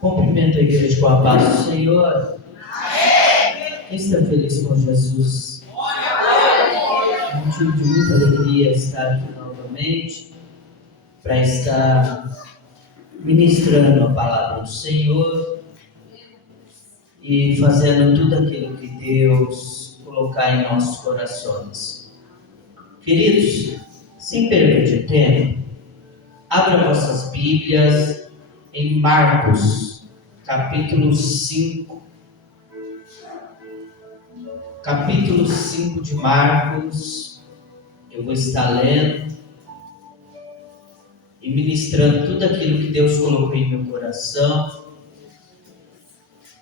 Cumprimento a igreja com a paz do Senhor. Quem está feliz com Jesus? É um motivo de muita alegria estar aqui novamente para estar ministrando a palavra do Senhor e fazendo tudo aquilo que Deus colocar em nossos corações. Queridos, sem perder de tempo, abra vossas Bíblias em Marcos, capítulo 5. Capítulo 5 de Marcos, eu vou estar lendo e ministrando tudo aquilo que Deus colocou em meu coração,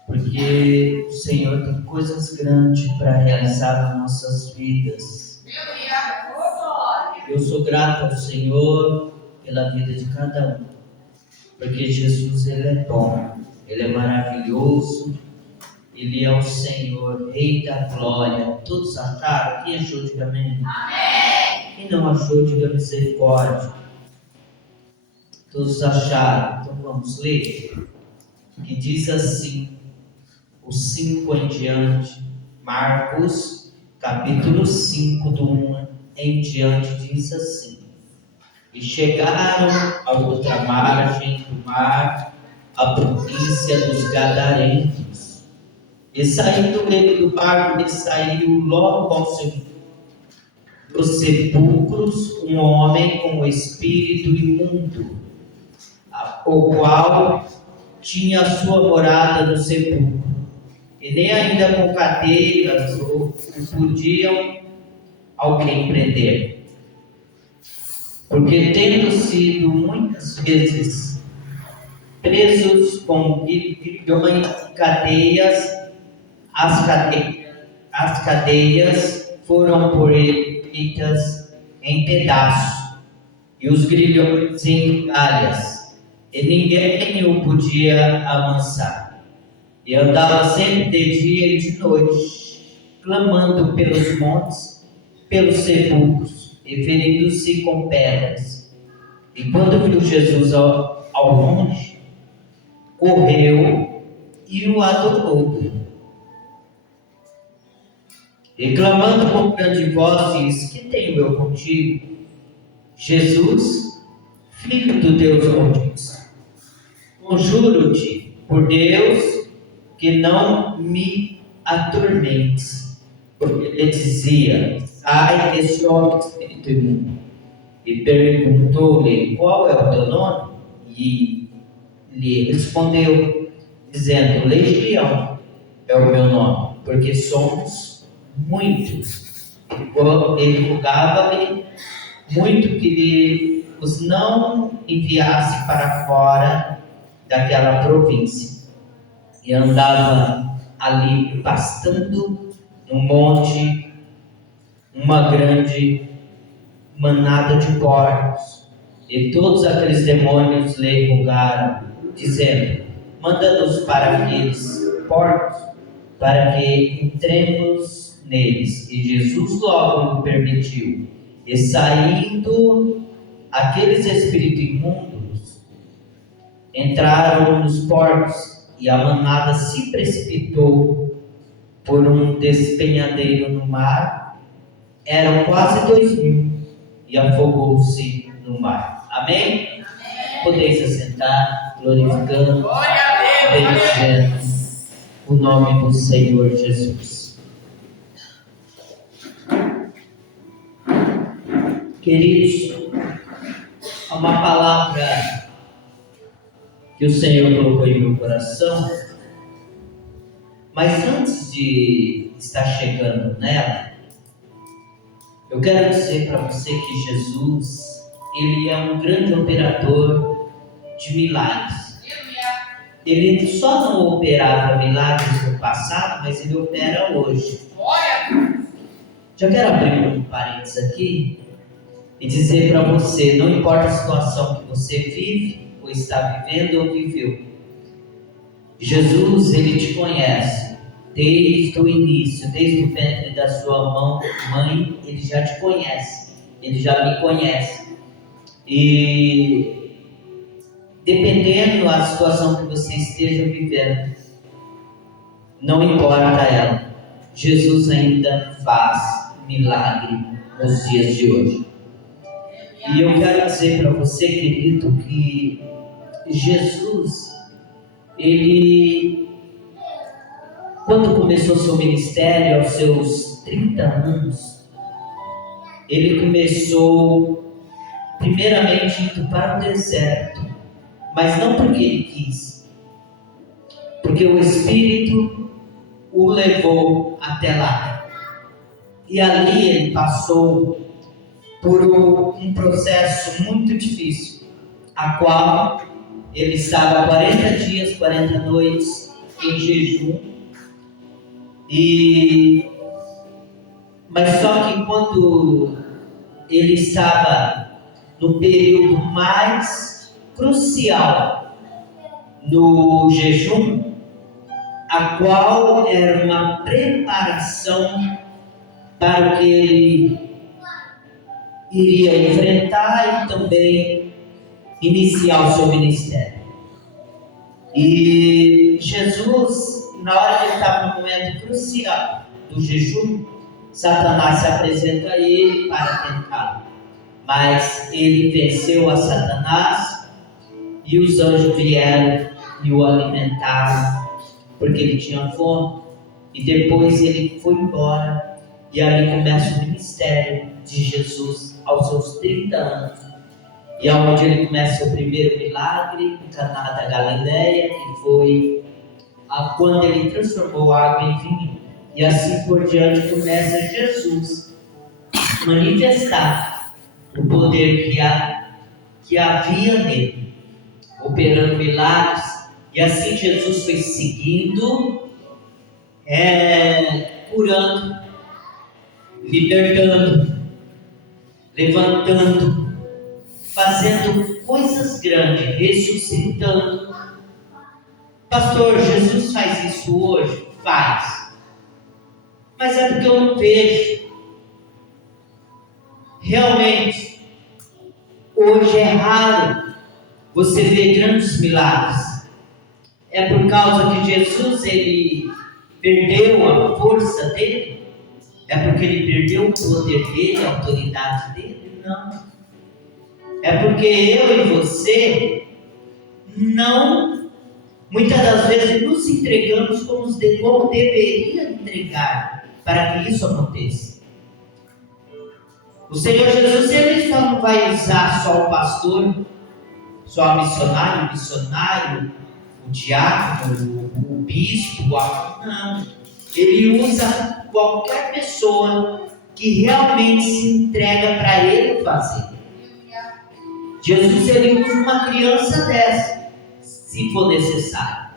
porque o Senhor tem coisas grandes para realizar nas nossas vidas. Eu sou grato ao Senhor pela vida de cada um, porque Jesus, Ele é bom, Ele é maravilhoso, Ele é o Senhor, Rei da Glória. Todos acharam? Quem achou, diga amém. Amém. Quem não achou, diga misericórdia. Todos acharam? Então vamos ler. Que diz assim, o 5 em diante, Marcos, capítulo 5, do 1 em diante, diz assim: E chegaram à outra margem do mar, a província dos Gadarenos. E saindo ele do barco, ele saiu logo dos sepulcros um homem com o espírito imundo, o qual tinha a sua morada no sepulcro, e nem ainda com cadeias o podiam alguém prender, porque tendo sido muitas vezes presos com grilhões e cadeias, as cadeias foram por ele feitas em pedaços, e os grilhões em galhas, e ninguém o podia amansar. E andava sempre de dia e de noite, clamando pelos montes, pelos sepulcros, e ferindo-se com pedras. E quando viu Jesus ao longe, correu e o adorou. E clamando com grande voz, disse: Que tenho eu contigo, Jesus, Filho do Deus Altíssimo? Conjuro-te por Deus que não me atormentes. Porque ele dizia: Sai desse homem espírito imundo. E perguntou-lhe: Qual é o teu nome? E lhe respondeu, dizendo: Legião é o meu nome, porque somos muitos. E quando ele rogava-lhe muito que os não enviasse para fora daquela província. E andava ali pastando no monte uma grande manada de porcos. E todos aqueles demônios lhe rogaram, dizendo: Manda-nos para aqueles porcos, para que entremos neles. E Jesus logo o permitiu. E saindo aqueles espíritos imundos, entraram nos porcos, e a manada se precipitou por um despenhadeiro no mar. Eram quase 2.000, e afogou-se no mar. Amém? Amém. Podeis assentar, glorificando, bendizendo o nome do Senhor Jesus. Queridos, há uma palavra que o Senhor colocou em meu coração, mas antes de estar chegando nela, eu quero dizer para você que Jesus, Ele é um grande operador de milagres. Ele só não operava milagres no passado, mas Ele opera hoje. Já quero abrir um parênteses aqui e dizer para você, não importa a situação que você vive, ou está vivendo, ou viveu, Jesus, Ele te conhece desde o início, desde o ventre da sua mãe, Ele já te conhece, Ele já me conhece. E dependendo da situação que você esteja vivendo, não importa ela, Jesus ainda faz milagre nos dias de hoje. E eu quero dizer para você, querido, que Jesus, ele, quando começou seu ministério aos seus 30 anos, ele começou primeiramente indo para o deserto, mas não porque ele quis, porque o Espírito o levou até lá. E ali ele passou por um processo muito difícil, a qual ele estava 40 dias, 40 noites em jejum. Mas só que quando ele estava no período mais crucial no jejum, a qual era uma preparação para o que ele iria enfrentar e também iniciar o seu ministério. E Jesus, na hora que ele estava no momento crucial do jejum, Satanás se apresenta a ele para tentá-lo. Mas ele venceu a Satanás e os anjos vieram e o alimentaram, porque ele tinha fome. E depois ele foi embora, e ali começa o ministério de Jesus aos seus 30 anos. E é onde ele começa o primeiro milagre em Caná da Galileia, que foi quando ele transformou água em vinho. E assim por diante começa Jesus manifestar o poder que havia nele, operando milagres. E assim Jesus foi seguindo, curando, libertando, levantando, fazendo coisas grandes, ressuscitando. Pastor, Jesus faz isso hoje? Faz. Mas é porque eu não vejo. Realmente, hoje é raro você ver grandes milagres. É por causa que Jesus, ele perdeu a força dele? É porque ele perdeu o poder dele, a autoridade dele? Não. É porque eu e você não, muitas das vezes, nos entregamos como deveria entregar para que isso aconteça. O Senhor Jesus, ele só não vai usar só o pastor, só o missionário, o diácono, o bispo, não. Ele usa qualquer pessoa que realmente se entrega para ele fazer. Jesus, ele usa uma criança dessa, se for necessário.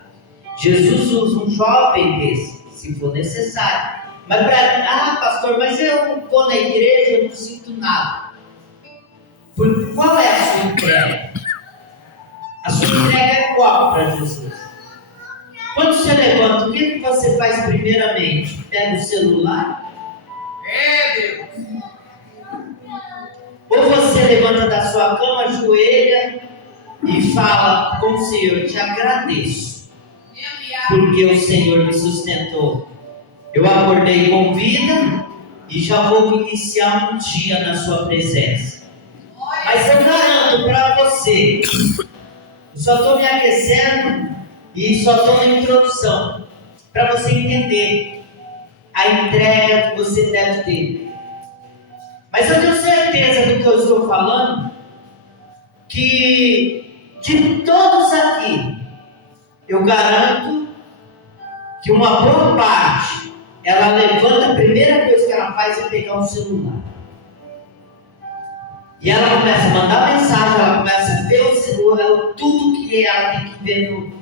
Jesus usa um jovem desse, se for necessário. Mas pastor, mas eu vou na igreja e eu não sinto nada. Qual é a sua entrega? A sua entrega é qual para Jesus? Quando você levanta, o que você faz primeiramente? Pega o celular? Deus! Ou você levanta da sua cama, ajoelha e fala com o Senhor: te agradeço, porque o Senhor me sustentou. Eu acordei com vida e já vou iniciar um dia na sua presença. Mas eu garanto para você, eu só estou me aquecendo e só estou na introdução, para você entender a entrega que você deve ter. Mas eu tenho certeza do que eu estou falando, que de todos aqui, eu garanto que uma boa parte, ela levanta, a primeira coisa que ela faz é pegar o celular. E ela começa a mandar mensagem, ela começa a ver o celular, tudo que ela tem que ver.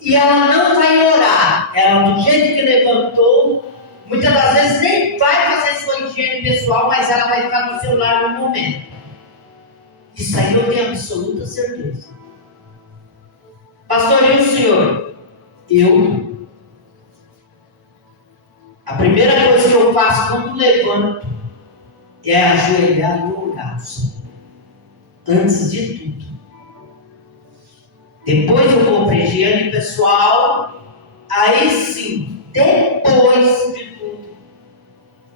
E ela não vai orar. Ela, do jeito que levantou, muitas das vezes nem vai fazer sua higiene pessoal, mas ela vai ficar no celular no momento. Isso aí eu tenho absoluta certeza. Pastor, e o senhor? A primeira coisa que eu faço quando levanto é ajoelhar e orar, antes de tudo. Depois eu vou para a higiene pessoal. Aí sim, depois de tudo,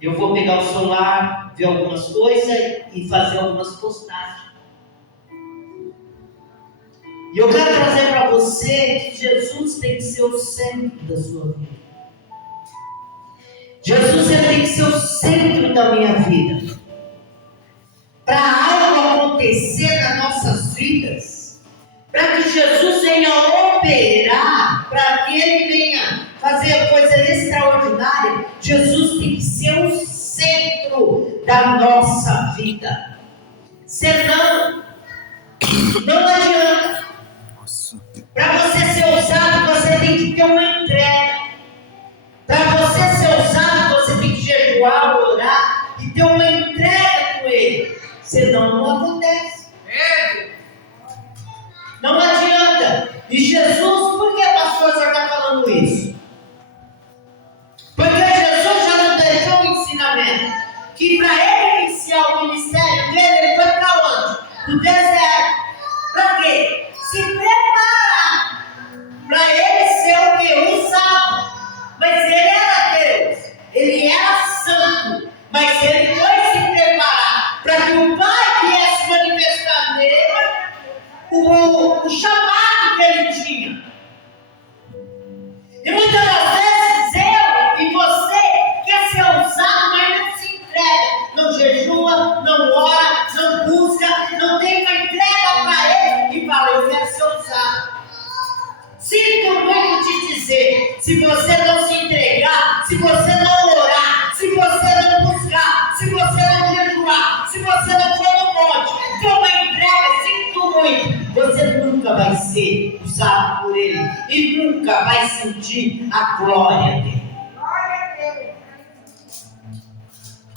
eu vou pegar o celular, ver algumas coisas e fazer algumas postagens. E eu quero trazer para você que Jesus tem que ser o centro da sua vida. Jesus tem que ser o centro da minha vida. Para algo acontecer nas nossas vidas, para que Jesus venha operar, para que Ele venha fazer coisa extraordinária, Jesus tem que ser o centro da nossa vida. Senão, não adianta. Para você ser usado, você tem que ter uma entrega. Para você ser usado, você tem que jejuar, orar e ter uma entrega com Ele. Senão não acontece. Não adianta. E Jesus, por que pastor já está falando isso? Porque Jesus já nos deixou um ensinamento que para ele iniciar o ministério dele, ele foi para onde? No deserto. Para quê? Se preparar para ele ser o que? Usado. Mas ele era Deus, ele era santo, mas ele foi se preparar para que o Pai viesse manifestar nele o chamado que ele tinha. E muitas das vezes eu e você quer ser usado, mas não se entrega, não jejua, não ora, não busca, não tem uma entrega para ele e fala, eu quero ser usado. Sinto muito te dizer, se você não se entregar, se você não orar, se você não buscar, se você não jejuar, se você não for no monte, ter uma entrega, sinto muito, você nunca vai ser usado por Ele e nunca vai sentir a glória dele.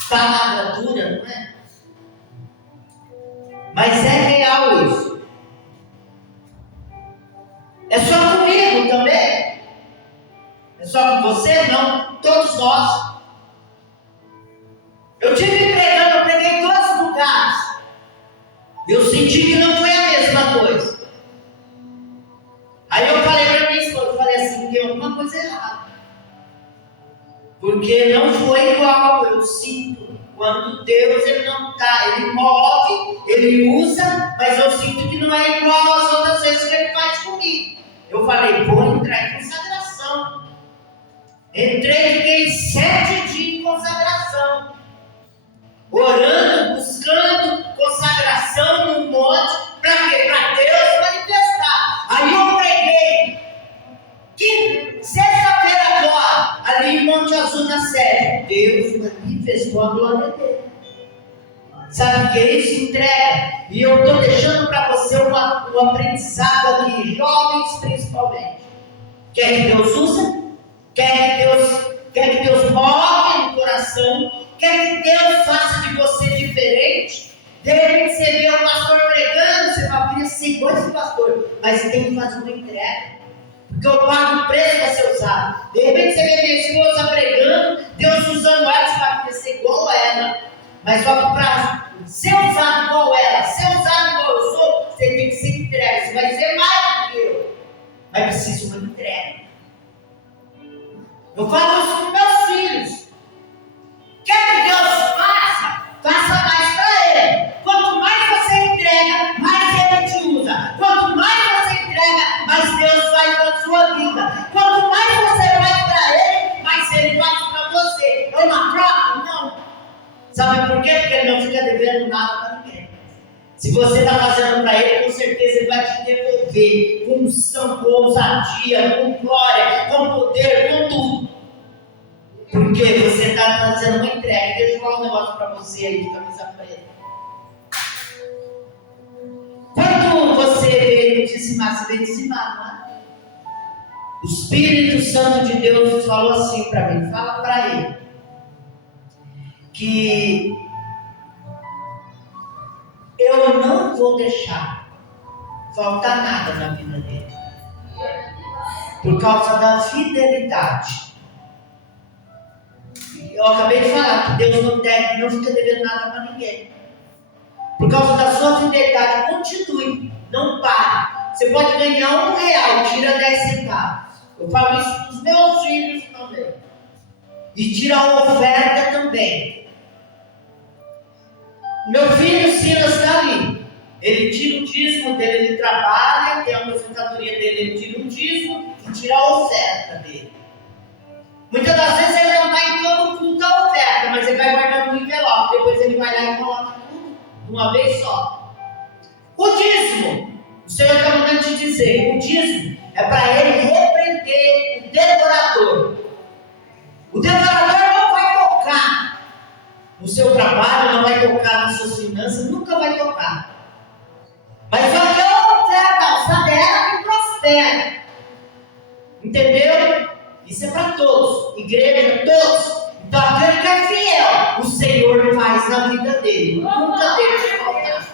Palavra dura, não é? Mas é real isso. É só comigo também? É só com você? Não, todos nós. Eu tive pregando, eu preguei em todos os lugares. Eu senti que não foi a mesma coisa. Aí eu falei para minha esposa, eu falei assim, tem alguma coisa errada. Porque não foi igual, eu sinto. Quando Deus, Ele não está, Ele move, Ele usa, mas eu sinto que não é igual às outras vezes que Ele faz comigo. Eu falei, vou entrar em consagração. Entrei, fiquei 7 dias em consagração. Orando, buscando consagração no monte. Para quê? Para Deus manifestar. Aí eu preguei. Que sexta-feira agora, ali em Monte Azul na sede, Deus manifestou a glória dele. Sabe o que é isso? Entrega. E eu estou deixando para você um aprendizado aqui, jovens principalmente. Quer que Deus usa? Quer que Deus move no coração? Quer que Deus faça de você diferente? De repente você vê o pastor pregando, você fala, queria ser igual esse pastor, mas você tem que fazer uma entrega. Porque eu pago o preço para ser usado. De repente você vê minha esposa pregando, Deus usando ela, você vai ser igual a ela. Mas só que para ser usado igual ela, ser usado igual eu sou, você tem que ser entregue. Você vai ser mais do que eu. Mas precisa uma entrega. Eu falo isso com meus filhos. Quer que Deus faça? Faça mais para Ele. Quanto mais você entrega, mais Ele te usa. Quanto mais você entrega, mais Deus faz na sua vida. Quanto mais você faz para Ele, mais Ele faz para você. É uma troca? Não. Sabe por quê? Porque Ele não fica devendo nada para ninguém. Se você está fazendo para Ele, com certeza Ele vai te devolver com unção, com ousadia, com glória, com poder, com tudo. Porque você está fazendo uma entrega. Deixa eu falar um negócio para você aí de camisa preta. Quando você veio dizimar, você veio dizimar, não é? O Espírito Santo de Deus falou assim para mim, fala para ele, que eu não vou deixar faltar nada na vida dele, por causa da fidelidade. Eu acabei de falar que Deus não fica devendo nada para ninguém. Por causa da sua fidelidade, continue, não pare. Você pode ganhar R$1, tira 10 centavos. Eu falo isso para os meus filhos também. E tira a oferta também. Meu filho Silas está ali. Ele tira o dízimo dele, ele trabalha, tem a aposentadoria dele, ele tira o dízimo e tira a oferta dele. Muitas das vezes ele não vai em todo culto a oferta, mas ele vai guardando no envelope. Depois ele vai lá e coloca tudo de uma vez só. O dízimo, o Senhor está mandando te dizer, o dízimo é para ele repreender o devorador. O devorador não vai tocar no seu trabalho, não vai tocar nas suas finanças, nunca vai tocar. Mas só que a oferta alçada é ela que prospera. Entendeu? Isso é para todos, igreja, todos. Então aquele que é fiel, o Senhor faz na vida dele, nunca deixa faltar.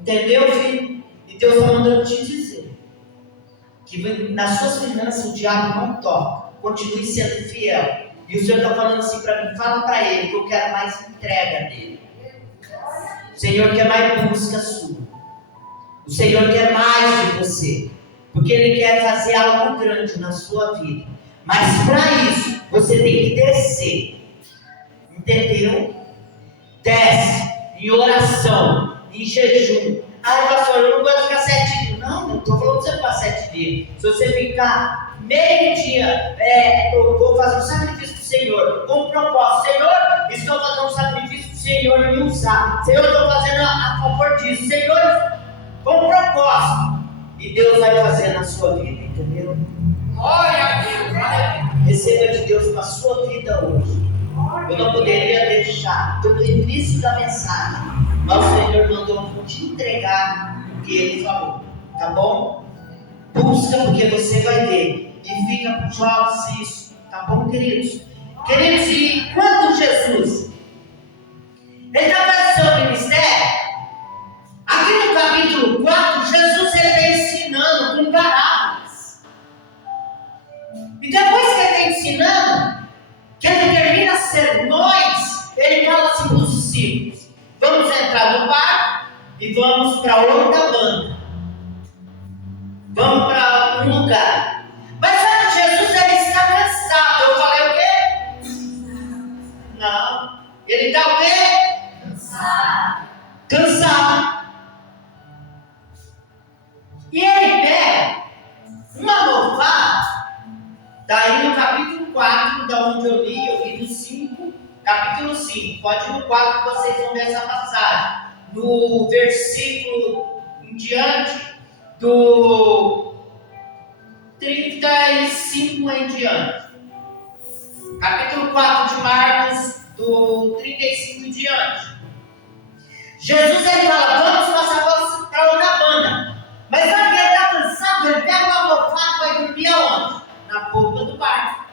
Entendeu, filho? E Deus está mandando te dizer que nas suas finanças o diabo não toca. Continue sendo fiel. E o Senhor está falando assim para mim, fala para ele que eu quero mais entrega dele. O Senhor quer mais busca sua. O Senhor quer mais de você. Porque Ele quer fazer algo grande na sua vida. Mas para isso, você tem que descer. Entendeu? Desce em oração, em jejum. Ah, pastor, eu não gosto de ficar 7 dias. Não estou falando de você ficar 7 dias. Se você ficar meio dia, eu vou fazer um sacrifício para o Senhor. Com propósito. Senhor, estou fazendo um sacrifício para o Senhor me usar. Senhor, estou fazendo a favor disso. Senhor, com propósito. E Deus vai fazer na sua vida, entendeu? Glória a Deus! Receba de Deus para a sua vida hoje. Eu não poderia deixar, estou no início da mensagem, mas o Senhor mandou te entregar o que Ele falou, tá bom? Busca porque você vai ver, e fica para os olhos isso, tá bom, queridos? Queridos, e quando Jesus, Ele está fazendo seu ministério, aqui no capítulo 4, Jesus está ensinando com parábolas. E depois que ele está ensinando, que ele termina as sermões, ele fala assim para os discípulos: vamos entrar no barco e vamos para outra banda. Vamos para um lugar. Mas sabe, Jesus ele está cansado. Eu falei o quê? Não. Ele está o quê? Cansado. E ele pega uma almofada, daí no capítulo 4, da onde eu li do 5, capítulo 5, pode ir no 4 que vocês vão ver essa passagem, no versículo em diante, do 35 em diante, capítulo 4 de Marcos, do 35 em diante. Jesus ele fala: vamos passar para outra banda. Mas sabe que ele está cansado, ele pega uma almofada e vai dormir aonde? Na polpa do barco.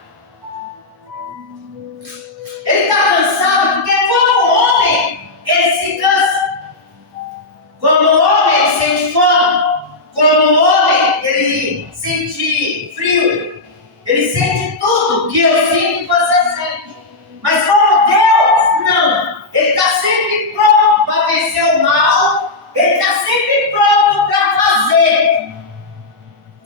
Ele está cansado porque como homem, ele se cansa. Como homem, ele sente fome. Como homem, ele sente frio. Ele sente tudo que eu sinto e você sente. Mas como Deus, não. Ele está sempre pronto para vencer o mal. Ele está sempre pronto para fazer.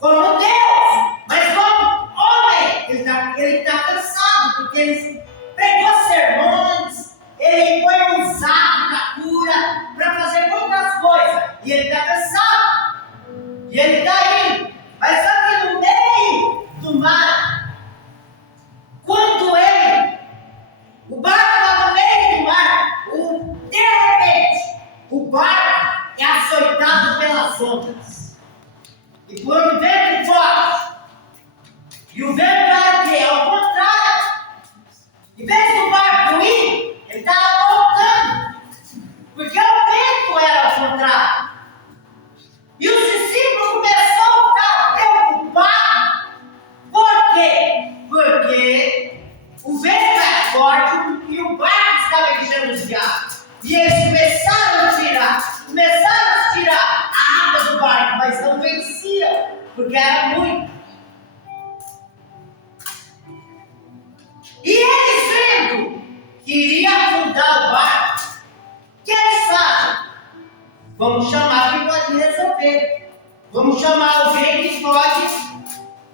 Como Deus. Mas como homem, ele está cansado. Porque ele pregou sermões. Ele foi usado para cura. Para fazer muitas coisas. E ele está cansado. E ele está indo. Mas só que no meio do mar, quando o barco está no meio do mar, de repente, o barco é açoitado pelas ondas. E por um vento forte. E o vento vai o quê? Ao contrário. Em vez do barco ir, ele estava voltando. Porque o vento era ao contrário. E os discípulos começaram a ficar preocupados. Por quê? Porque o vento era forte e o barco estava enchendo de água. E eles começaram a tirar a água do barco, mas não vencia, porque era muito. E eles vendo que iria afundar o barco, o que eles fazem? Vamos chamar aqui para resolver. Vamos chamar alguém que pode,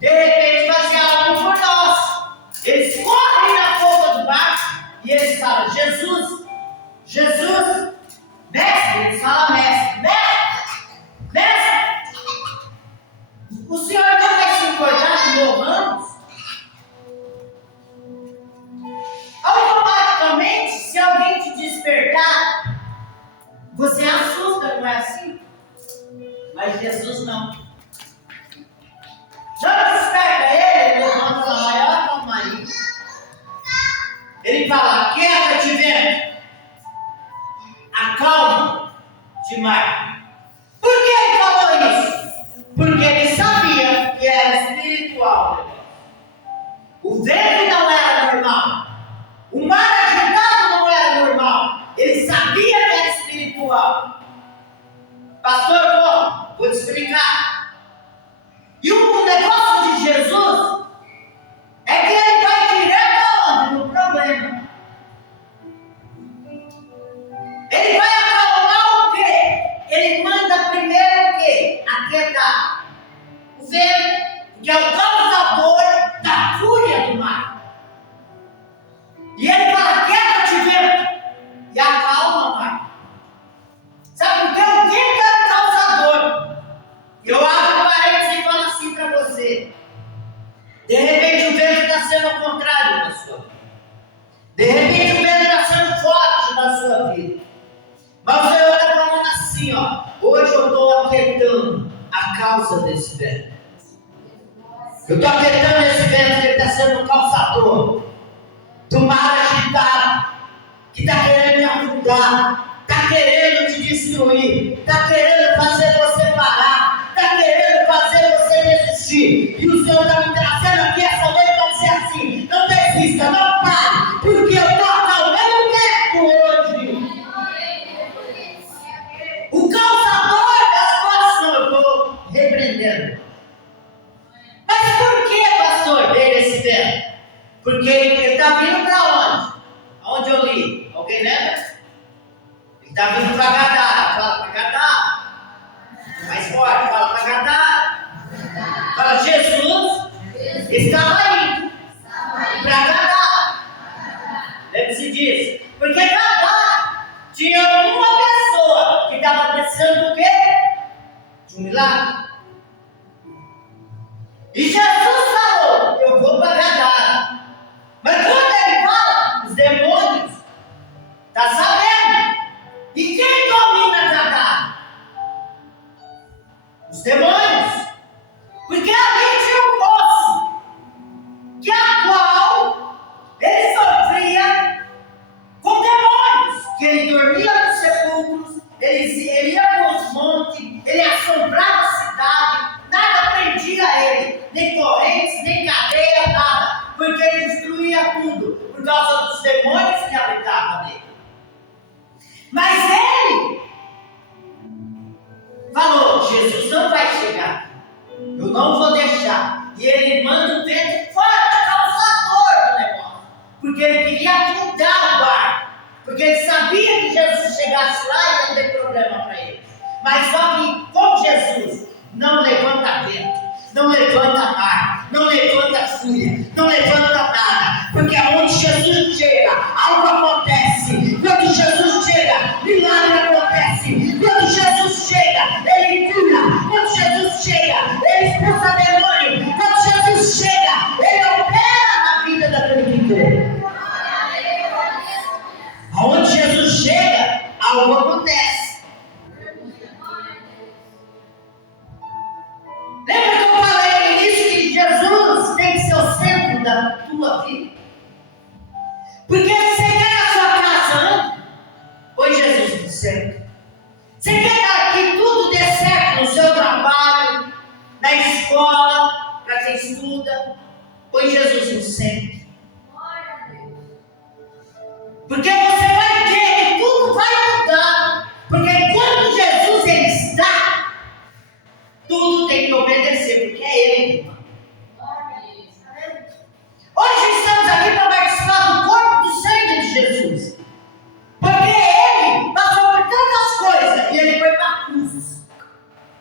de repente, fazer algo por nós. Eles correm na ponta do barco e eles falam: Jesus, Jesus, mestre. Eles falam: mestre, mestre, mestre. O Senhor não vai se importar que morramos? Automaticamente, se alguém te despertar, você assusta, não é assim? Mas Jesus não. Já desperta ele levanta a maior calmaria. Ele fala: quieta-te, vento, acalma-te, mar. Por que ele falou isso? Porque ele sabia que era espiritual. O vento não era normal. O mar agitado não era normal. Ele sabia que era espiritual. Pastor, bom, vou te explicar. E o negócio de Jesus é que ele vai direto aonde? No problema. Ele vai acalmar o quê? Ele manda primeiro o quê? Aquietar o vento, que é o causador da fúria do mar. E ele fala: quieta-te, vento, e acalma o mar. Sabe por quê? O vento é o causador. Eu abro parênteses e falo assim para você: de repente o vento está sendo ao contrário da sua vida. De repente o vento está sendo forte na sua vida. Mas o Senhor está falando assim, ó: hoje eu estou aquietando a causa desse vento. Eu estou aquietando esse vento que ele está sendo o causador do mar agitado, que está querendo me afundar, está querendo te destruir, está querendo fazer você parar, está querendo fazer você desistir. E o Senhor está me trazendo aqui essa noite para dizer assim: não desista, não pare, porque eu estou acalmando o vento hoje. O causador da situação eu estou repreendendo. Mas por que, pastor, veio esse vento? Porque ele está vindo para onde? Aonde eu li? Alguém lembra? Ele está vindo para Gadara. Fala para Gadara. Mais forte, fala para Gadara. Fala: Jesus estava indo para Gadara. Lembre-se disso. Porque Gadara tinha uma pessoa que estava precisando do quê? De um milagre. E Jesus falou: eu vou para Gadara. Mas quando ele fala, os demônios estão sabendo. E quem domina Gadara? Os demônios. Porque ali tinha um moço, que a qual ele sofria com demônios. Que ele dormia nos sepulcros, ele ia para os montes, ele assombrava a cidade, nada prendia ele, nem correntes, nem cadeia, nada. Porque ele destruía tudo, por causa dos demônios que habitavam nele. Mas ele falou: Jesus não vai chegar, eu não vou deixar. E ele manda um vento forte, causador do negócio, porque ele queria afundar o barco, porque ele sabia que Jesus chegasse lá e ia ter problema para ele. Mas só que com Jesus não levanta vento, não levanta mar, não levanta fúria, não levanta nada, porque aonde Jesus chega, algo acontece. Quando Jesus chega, milagre acontece. Quando Jesus chega, ele cura. Quando Jesus chega, ele expulsa demônio. Quando Jesus chega, ele opera na vida daquele que crê. Aonde Jesus chega, algo acontece. Lembra que eu falei no início que Jesus tem que ser o centro da tua vida? Porque você quer que a sua casa ande? Põe Jesus no centro. Você quer que tudo dê certo no seu trabalho, na escola, para quem estuda? Põe Jesus no centro. Porque você vai ver que tudo vai mudar. Porque quando Jesus ele está, tudo tem que obedecer, porque é Ele. Hoje estamos aqui para participar do corpo do sangue de Jesus. Porque Ele passou por tantas coisas e Ele foi para a cruz.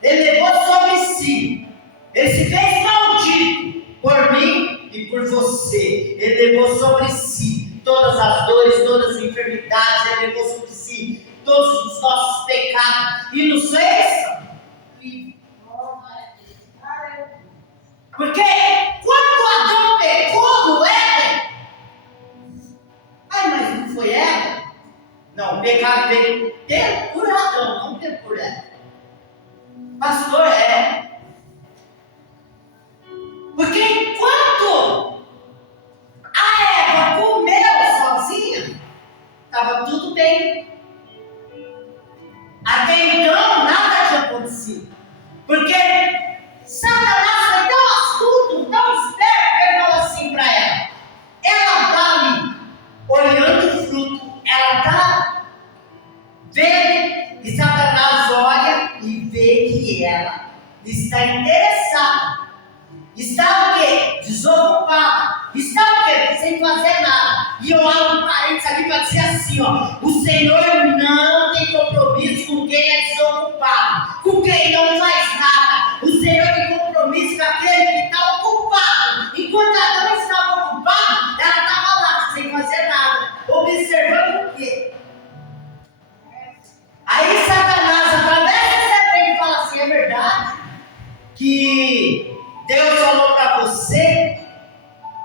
Ele levou sobre si. Ele se fez maldito por mim e por você. Ele levou sobre si todas as dores, todas as enfermidades. Ele levou sobre si todos os nossos pecados. E nos fez livre. Porque quando Adão pecou no Éden, ai, mas não foi Eva? Não, o pecado veio por Adão, não por Eva. Pastor, porque enquanto a Eva comeu sozinha, estava tudo bem. Até então nada tinha acontecido. Porque Satanás foi tão astuto, tão esperto, que ele falou assim para ela. Ela está ali, olhando o fruto, ela está vendo, e Satanás olha e vê que ela está interessada. Está o quê? Desocupada. Está o quê? Sem fazer nada. E eu abro um parênteses aqui para dizer assim, ó. O Senhor não tem compromisso com quem é desocupado, com quem não faz nada. O Senhor tem compromisso com aquele que está ocupado. Enquanto Adão estava ocupado, ela estava lá, sem fazer nada, observando o quê? Aí Satanás, através da serpente, fala assim, é verdade que Deus falou para vocês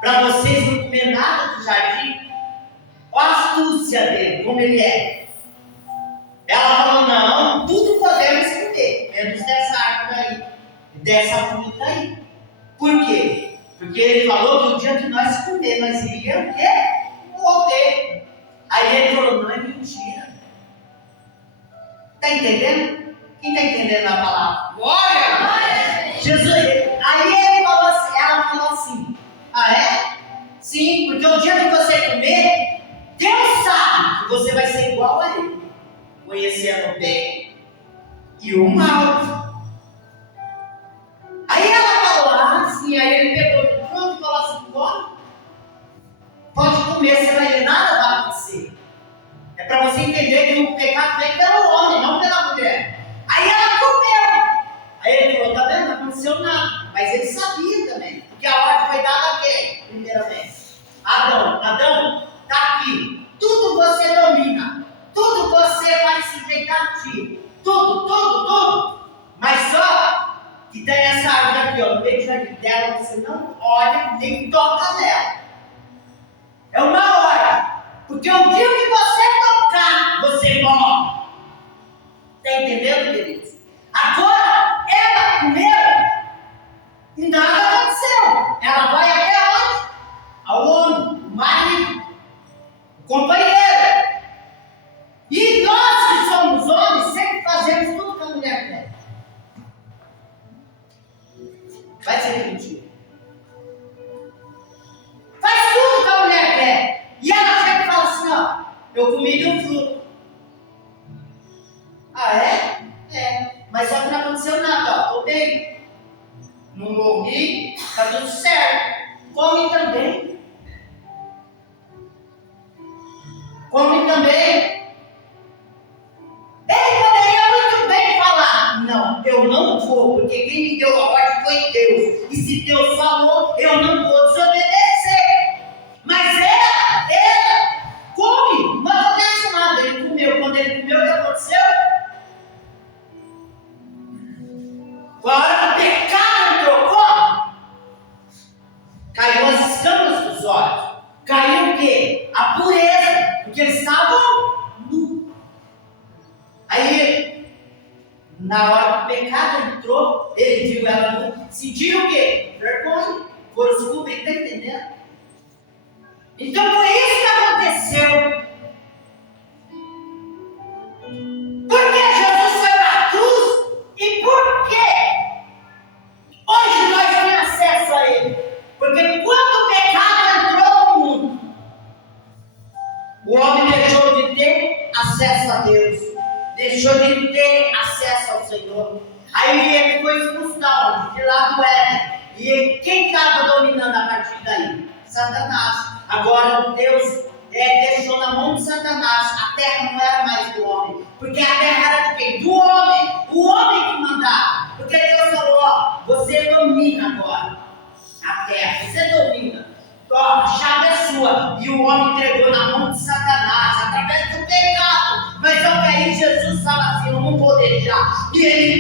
não comer nada do jardim? Olha a astúcia dele, como ele é. Ela falou, não, tudo podemos comer, menos dessa árvore aí, dessa fruta aí. Por quê? Porque ele falou que o dia que nós comer, nós iríamos morrer. Aí ele falou, não é mentira. Está entendendo? Quem está entendendo a palavra? Glória! Jesus, aí ele falou assim, ela falou assim, ah é? Sim, porque o dia que você comer, Deus sabe que você vai ser igual a ele, conhecendo o bem e o mal. Aí ela falou, ah sim, aí ele pegou o fruto e falou assim, pode comer, você vai ver, nada vai acontecer. É para você entender que o pecado vem pelo homem, não pela mulher. Aí ela comeu. Aí ele falou, tá vendo? Não aconteceu nada. Mas ele sabia também. Porque a ordem foi dada a quem? Primeiramente. Adão, tá aqui. Tudo você domina. Tudo você vai se sujeitar a ti. Tudo. Mas só que tem essa árvore aqui, ó, no meio do jardim dela, você não olha nem toca nela. É uma ordem. Porque o dia que você tocar, você morre. Está entendendo, queridos? Agora, ela comeu e nada aconteceu. Ela vai até onde? Ao homem, o marido, o companheiro. E nós que somos homens, sempre fazemos tudo que a mulher quer. Vai ser mentira. Faz tudo que a mulher quer. E ela chega e fala assim, ó, eu comi de um fruto. Ah, é? É. Mas só que não aconteceu nada, ó, tô bem. Não morri, tá tudo certo. Come também. Ele poderia muito bem falar, não, eu não vou, porque quem me deu a ordem foi Deus. E se Deus falou, eu não vou desobedecer. Mas ela come, não acontece nada. Ele comeu, quando ele comeu, o que aconteceu? A hora que o pecado entrou, como? Caiu as escamas dos olhos. Caiu o quê? A pureza, porque eles estavam nus. Aí, na hora que o pecado entrou, ele viu ela nu. Sentiu o quê? Vergonha. Foram se cobrir, está entendendo? Então foi isso que aconteceu. Por que Jesus foi para a cruz? E por que hoje nós temos acesso a Ele? Porque quando o pecado entrou no mundo, o homem deixou de ter acesso a Deus, deixou de ter acesso ao Senhor. Aí ele foi expulso da onde? De lá do Éden. E quem estava dominando a partir daí? Satanás. Agora Deus deixou na mão de Satanás. A terra não era mais do homem, porque a terra era de quem? Do homem. O homem que mandava.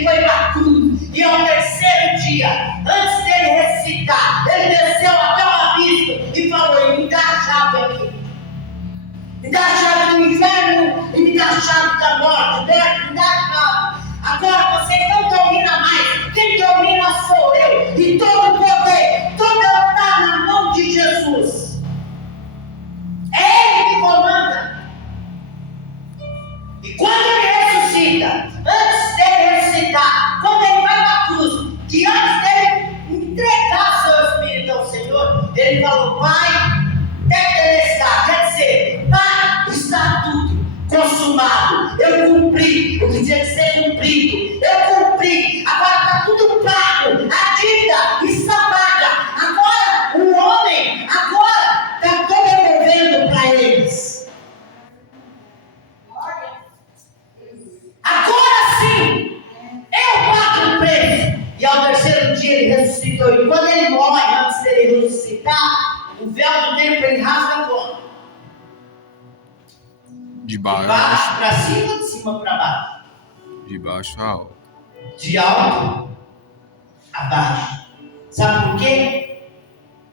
ele foi para a cruz. E ao terceiro dia, antes dele ressuscitar, ele desceu até o abismo e falou: me dá a chave aqui. Me dá a chave do inferno e me dá a chave da morte. Me dá a chave. Agora vocês não dominam mais. Quem domina sou eu. E todo o poder, todo está na mão de Jesus. É Ele que comanda. E quando Ele ressuscita, antes dele ressuscitar, quando Ele vai para a cruz, que antes dele entregar seu Espírito ao Senhor, Ele falou: Pai, tetelestai, quer dizer, Pai, está tudo consumado. Eu cumpri o que tinha que ser cumprido. Eu cumpri. Agora está tudo pago. A dívida está paga. Agora o homem está devolvendo para eles. Agora sim, eu pago o preço. E ao terceiro dia ele ressuscitou. E quando ele morre, antes dele ressuscitar, o véu do templo ele rasga como? De De baixo baixo, para cima, de cima para baixo. de baixo a alto. De alto a baixo. Sabe por quê?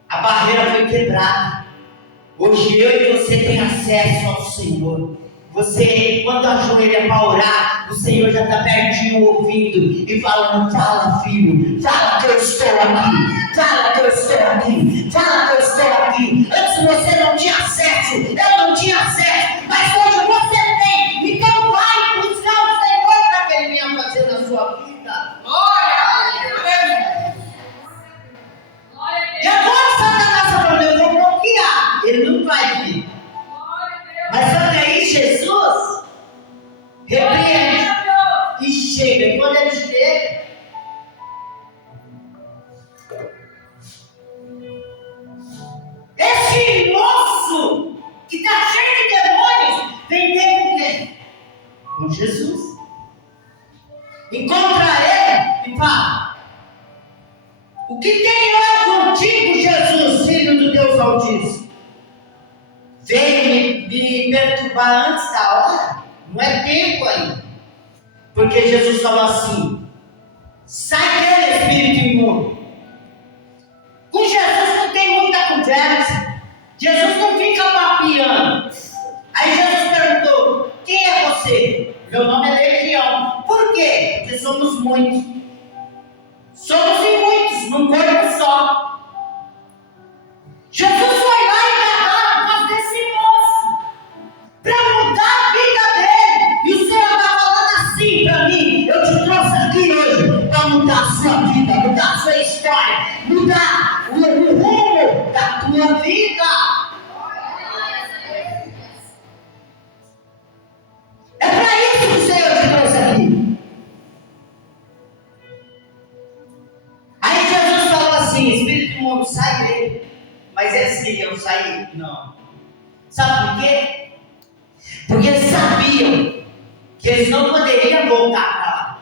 A barreira foi quebrada. Hoje eu e você tem acesso ao Senhor. Você, quando ajoelha para orar, o Senhor já está pertinho ouvindo e falando: fala, filho, fala que eu estou aqui, fala que eu estou aqui, fala que eu estou aqui. Antes você não tinha acesso, eu não tinha acesso, mas hoje você tem. Então vai buscar o Senhor para que Ele venha fazer na sua vida. E agora Satanás está falando: eu vou bloquear. Ele não vai vir. Mas olha aí, Jesus repreende e chega. E quando ele chega, esse moço que está cheio de demônios vem ter com quem? Com Jesus. Encontra ele e fala: o que tenho eu contigo, Jesus, Filho do Deus Altíssimo? Veio me perturbar antes da hora? Não é tempo ainda. Porque Jesus falou assim: sai dele, espírito imundo. Com Jesus não tem muita conversa. Jesus não fica papiando. Aí Jesus perguntou: quem é você? Meu nome é Legião. Por quê? Porque somos muitos. Somos em muitos, num corpo só. Jesus foi lá e agarrou por causa desse moço, para mudar a vida dele. E o Senhor está falando assim para mim: eu te trouxe aqui hoje para mudar a sua vida, mudar a sua história, mudar o rumo da tua vida. É para isso que o Senhor te trouxe aqui. Aí Jesus falou assim: espírito imundo, sai dele. Mas eles queriam sair? Não. Sabe por quê? Porque eles sabiam que eles não poderiam voltar para lá.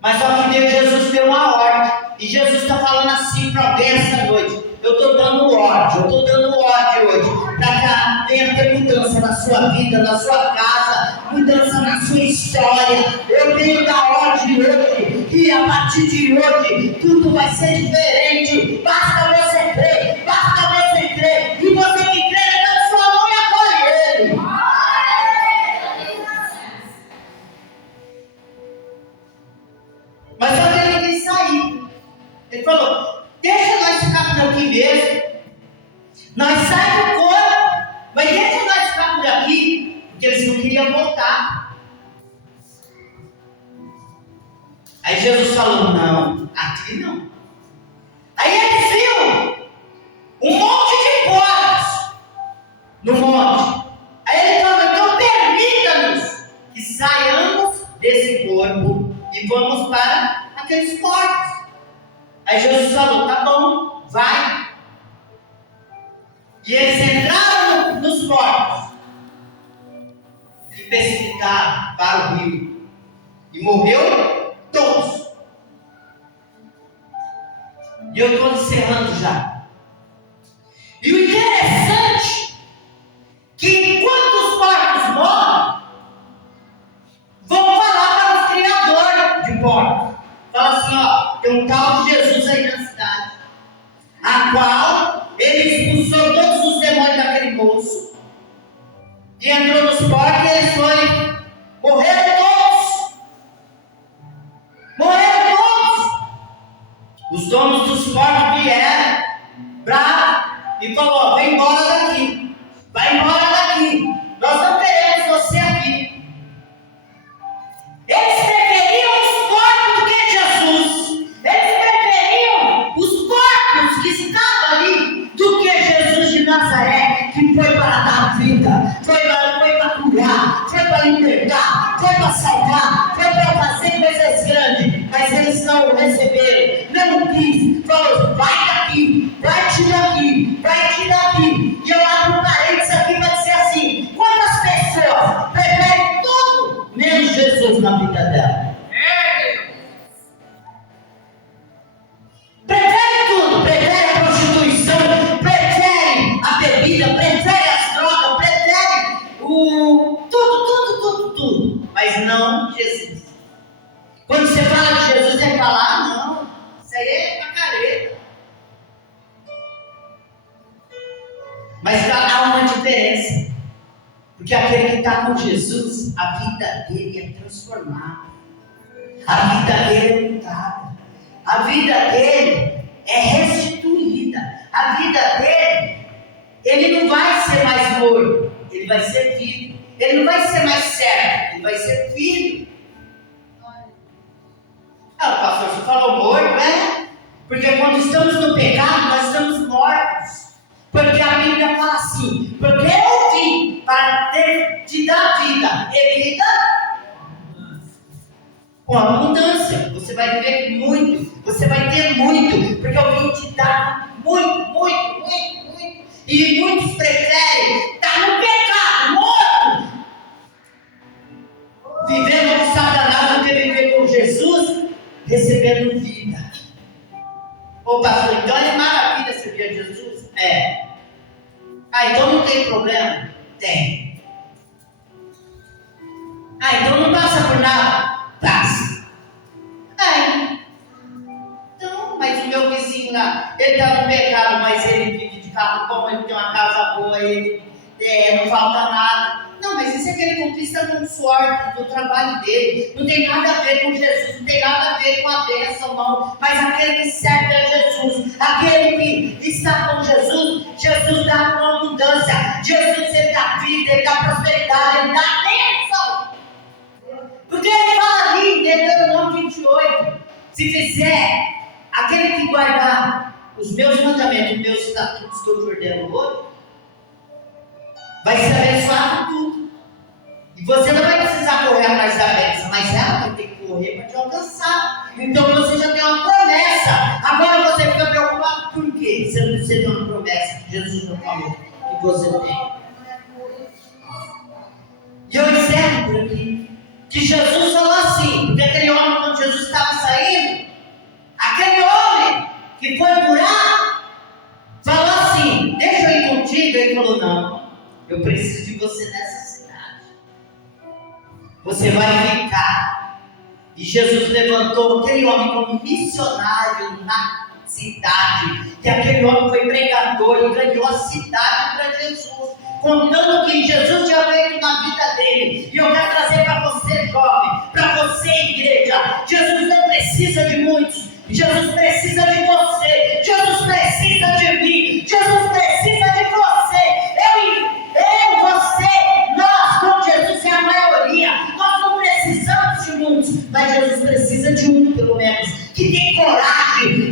Mas só que Deus, Jesus deu uma ordem. E Jesus está falando assim para alguém essa noite: eu estou dando ordem, hoje, para que venha ter mudança na sua vida, na sua casa, mudança na sua história. Eu venho dar ordem hoje, e a partir de hoje, tudo vai ser diferente. Basta você crer, e você que crê, levanta sua mão e acolhe Ele. Mas só que ele quis sair. Ele falou: deixa nós ficar por aqui mesmo. Nós saímos do corpo, mas deixa nós ficar por aqui, porque eles não queriam voltar. Aí Jesus falou: não, aqui não. Aí eles viram um monte de porcos no monte. Aí ele falou: então permita-nos que saiamos desse corpo e vamos para aqueles porcos. Aí Jesus falou: tá bom, vai. E eles entraram nos porcos e precipitaram para o rio. E morreu todos. E eu estou encerrando já. E o interessante que quando os porcos morrem, vão falar para os criadores. portas. Fala assim, ó, tem um tal de Jesus aí na cidade, a qual ele expulsou todos os demônios daquele moço, e entrou nos porcos e eles foram, morreram todos. Morreram todos. Os donos dos porcos vieram, bravos, e falou, vem embora daqui, vai embora daqui, nós não queremos você aqui. Eles preferiam os porcos do que Jesus. Eles preferiam os porcos que estavam ali do que Jesus de Nazaré, que foi para dar vida, foi para curar, foi para libertar, foi para salvar, foi para fazer coisas grandes. Mas eles não o receberam, não quis. Falou, vai daqui, vai-te daqui, vai-te daqui. E eu abro um parênteses aqui para dizer assim: quantas pessoas preferem tudo menos Jesus na vida dela? Prefere tudo, prefere a prostituição, prefere a bebida, prefere as drogas, prefere tudo, mas não Jesus. Quando você fala de Jesus, é falar, não, isso aí é pacareta. Mas há uma diferença, porque aquele que está com Jesus, a vida dele é transformada, a vida dele é mudada, a vida dele é restituída, a vida dele, ele não vai ser mais morto, ele vai ser vivo, ele não vai ser mais servo, ele vai ser filho. Ah, pastor, você falou morto, né? Porque quando estamos no pecado, nós estamos mortos. Porque a Bíblia fala assim, porque eu vim para te dar vida, e vida com abundância. Você vai viver muito, você vai ter muito, porque eu vim te dar muito. E muitos preferem estar no pecado, morto, vivendo com Satanás, do que viver com Jesus, recebendo vida. Ô pastor, então é maravilha servir a Jesus? É. Ah, então não tem problema? Tem. Ah, então não passa por nada? Passa. Então, mas o meu vizinho lá, ele está no pecado, mas ele vive de carro bom, ele tem uma casa boa, ele não falta nada. Não, mas isso é que ele conquista com o suor do trabalho dele. Não tem nada a ver com Jesus, não tem nada a ver com a bênção, não. Mas aquele que serve a Jesus, aquele que está com Jesus, Jesus dá com abundância. Jesus, ele dá vida, ele dá prosperidade, ele dá bênção. Porque ele fala ali, em Deuteronômio 28, se fizer aquele que guardar os meus mandamentos, os meus estatutos que eu te ordeno hoje, vai ser abençoado tudo. E você não vai precisar correr atrás da bênção, mas ela vai ter que correr para te alcançar. Então você já tem uma promessa. Agora você fica preocupado por quê? Você tem uma promessa que Jesus não falou que você tem. E eu encerro por aqui. Que Jesus falou assim, porque aquele homem, quando Jesus estava saindo, aquele homem que foi curado, falou assim, deixa eu ir contigo. Ele falou, não, eu preciso de você nessa cidade. Você vai ficar. E Jesus levantou aquele homem como missionário na cidade. Que aquele homem foi pregador e ganhou a cidade para Jesus, contando que Jesus tinha feito na vida dele. E eu quero trazer para você, jovem, para você, igreja. Jesus não precisa de muitos. Jesus precisa de você. Jesus precisa de mim. Jesus precisa de você. Eu, você, nós com Jesus é a maioria. Nós não precisamos de muitos, mas Jesus precisa de um, pelo menos, que tem coragem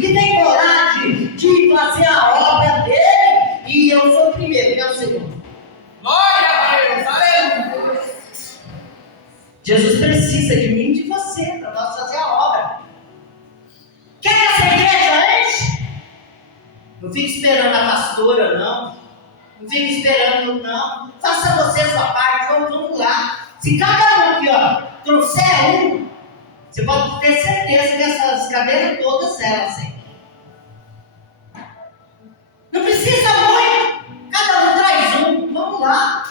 de fazer a obra dele. E eu sou o primeiro, que é o Senhor. Glória a Deus, aleluia. Jesus precisa de mim e de você para nós fazer a obra. Quer que essa igreja enche? Não fique esperando a pastora, não. Não fique esperando, não. Faça você a sua parte, vamos lá. Se cada um aqui, ó, trouxer um, você pode ter certeza que essas cadeiras todas elas, hein? Não precisa muito. Cada um traz um, vamos lá.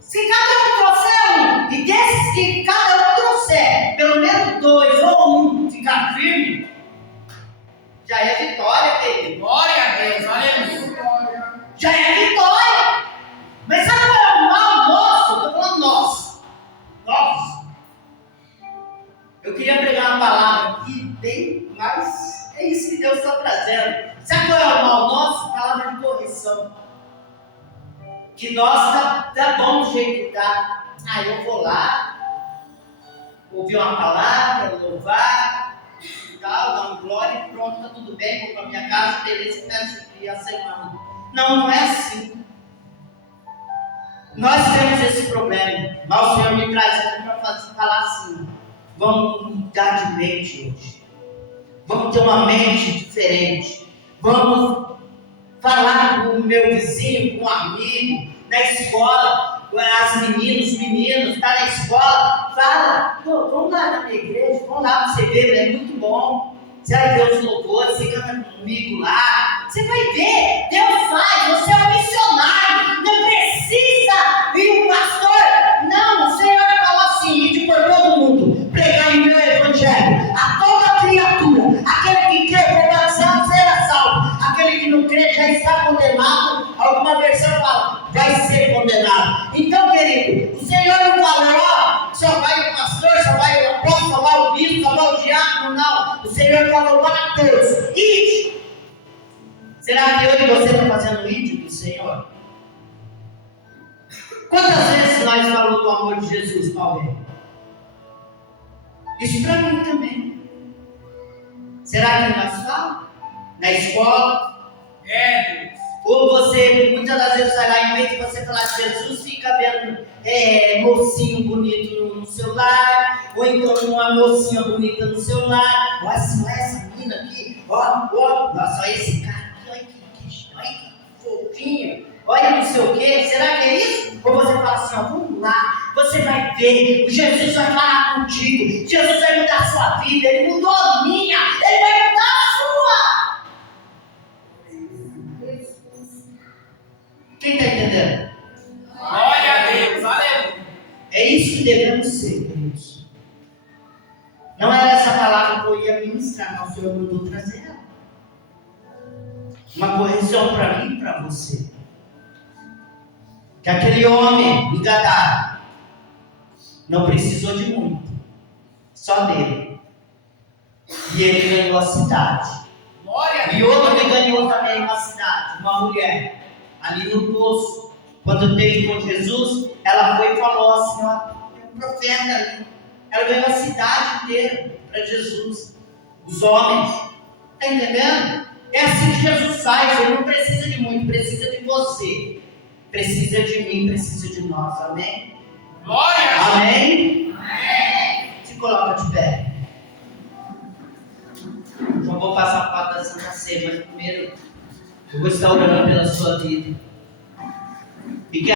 Se cada um trouxer um, e desses que cada um trouxer, pelo menos 2, queria pregar uma palavra aqui, bem, mas é isso que Deus está trazendo. Sabe qual é o mal nosso? Palavra de correção. Que nós tá bom do jeito que tá. Eu vou lá, ouvir uma palavra, louvar, tal, dar um glória e pronto, tá tudo bem, vou para minha casa, beleza, começa aqui a semana. Não é assim. Nós temos esse problema, mas o Senhor me traz aqui para falar assim: vamos mudar de mente hoje, vamos ter uma mente diferente, vamos falar com o meu vizinho, com um amigo, na escola, com as meninas, os meninos, tá na escola, fala, vamos lá na minha igreja, vamos lá para você ver, é muito bom. Você vai ver os louvores, você canta comigo lá, você vai ver, Deus faz, você é um missionário, não precisa vir um pastor, não, o Senhor falou assim, ide por todo mundo, pregar em meu evangelho, a toda criatura, aquele que crê por batizado será salvo, aquele que não crê já está condenado, alguma versão fala, vai ser condenado. Então, querido, o Senhor não falou, só vai o pastor, só vai o apóstolo, só vai o bispo, só vai o diácono, não. O Senhor falou para todos, ide. Será que hoje você está fazendo o ide do Senhor? Quantas vezes nós falamos do amor de Jesus, Paulo? Isso para mim também. Será que nós falamos? Na escola? Deus. Ou você, muitas das vezes, vai lá, em vez de você falar de Jesus, fica vendo mocinho bonito no celular, ou então uma mocinha bonita no celular, olha essa menina aqui, nossa, olha esse cara aqui, olha que fofinho, olha não sei o que, será que é isso? Ou você fala assim, vamos lá, você vai ver, o Jesus vai falar contigo, Jesus vai mudar a sua vida, Ele mudou a minha, Ele vai mudar a sua. Quem está entendendo? Glória a Deus. Aleluia. É isso que devemos ser, queridos. Não era essa palavra que eu ia ministrar, mas o Senhor mandou trazer ela. Uma correção para mim e para você. Que aquele homem enganado não precisou de muito, só dele. E ele ganhou a cidade. Glória a E Deus. outro que ganhou também uma cidade, uma mulher. Ali no poço, quando teve com Jesus, ela foi e falou assim, tem um profeta ali. Ela ganhou a cidade inteira para Jesus. Os homens, está entendendo? É assim que Jesus faz, Ele não precisa de muito, precisa de você. Precisa de mim, precisa de nós, amém? Glória a Deus. Amém? Amém. Se coloca de pé. Já vou passar a parte da Santa Ceia, mas primeiro eu vou estar orando pela sua vida.